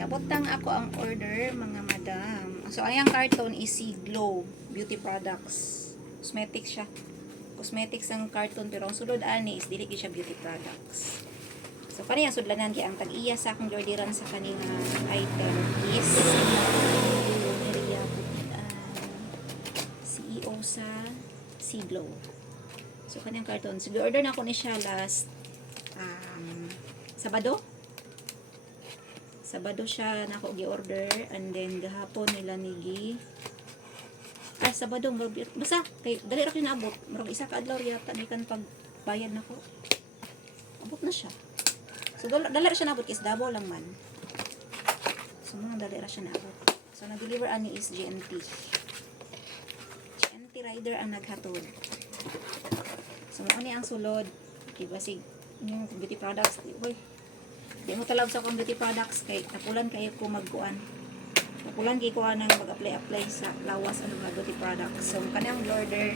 Niabot tang ako ang order, mga madam. So, ayang carton is si Glow Beauty Products. Cosmetics siya. Cosmetics ang carton, pero ang sulod ani is dili siya beauty products. So, kaniyang sudlanan kaya ang tag-iya sa akong orderan sa kaning item is CEO sa si Glow. So, kaniyang carton. So, order na ako ni siya last Sabado siya na ako gi-order, and then gahapon nila nigi Sabado basta kay dali ra kay naabot, murag isa ka adlaw yata ni kan pagbayad nako. Abot na siya. So dali ra siya naabot, is Davao lang man. So muna dali ra siya naabot. So na-deliver ani is GMT rider ang naghatod. So mo ni ang sulod kay basig yung beauty products. Di mo talab sa akong beauty products kay napulan kayo ko magkuan. Napulan kayo ko nang mag-apply sa lawas ano mga beauty products. So kanang order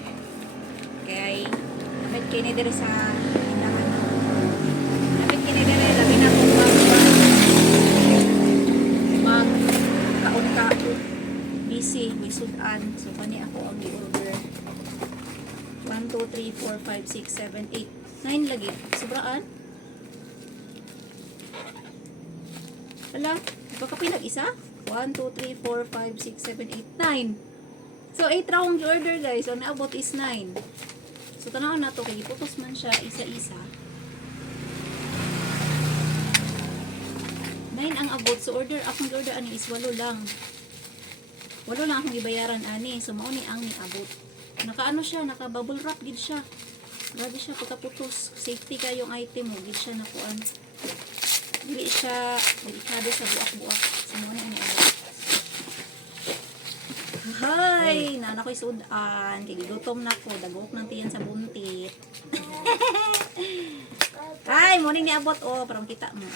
kay namit kini diri sa tindahan. Namit kini diri labi na ko mag kaon ka busy may sudan. So kani ako ang i-order 1 2 3 4 5 6 7 8 9 lagi. Sobraan. Wala, pagkapilag isa? 1, 2, 3, 4, 5, 6, 7, 8, 9. So, 8 round order guys. So, naabot is 9. So, tanaw na to. Kaya iputos man siya isa-isa. 9 ang abot. So, akong order ani is 8 lang. 8 lang akong ibayaran ani. So, mauni ang niabot. Naka-ano siya, naka-bubble wrap gid siya. Grabe siya, pagkaputos. Safety kayong item mo. Gid siya nakuan. Dili siya delikado sa buak-buak. Sino na ini abot. Hay, nana ko'y sudan. Kay gilutom na ko, dagok ng tiyan sa buntit. Ay, morning ni abot parang kita mo.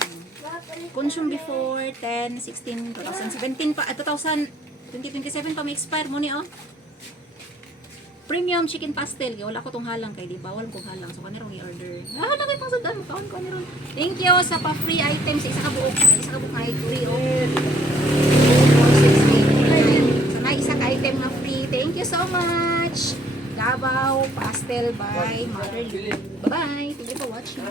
Consume before 10, 16, 2017 pa, 2027 pa may expire mo ni Premium chicken pastel. Kaya wala ko tong halang. Kaya di bawal kong halang. So, kanirong i-order. Lagay pang sudan. Kaon ko kanirong. Thank you sa pa-free items. Isa ka buok. Isa ka buok na ituri. 460. So, na isa ka item na free. Thank you so much. Davao Pastel by Mother Lee. Bye-bye. Thank you for watching.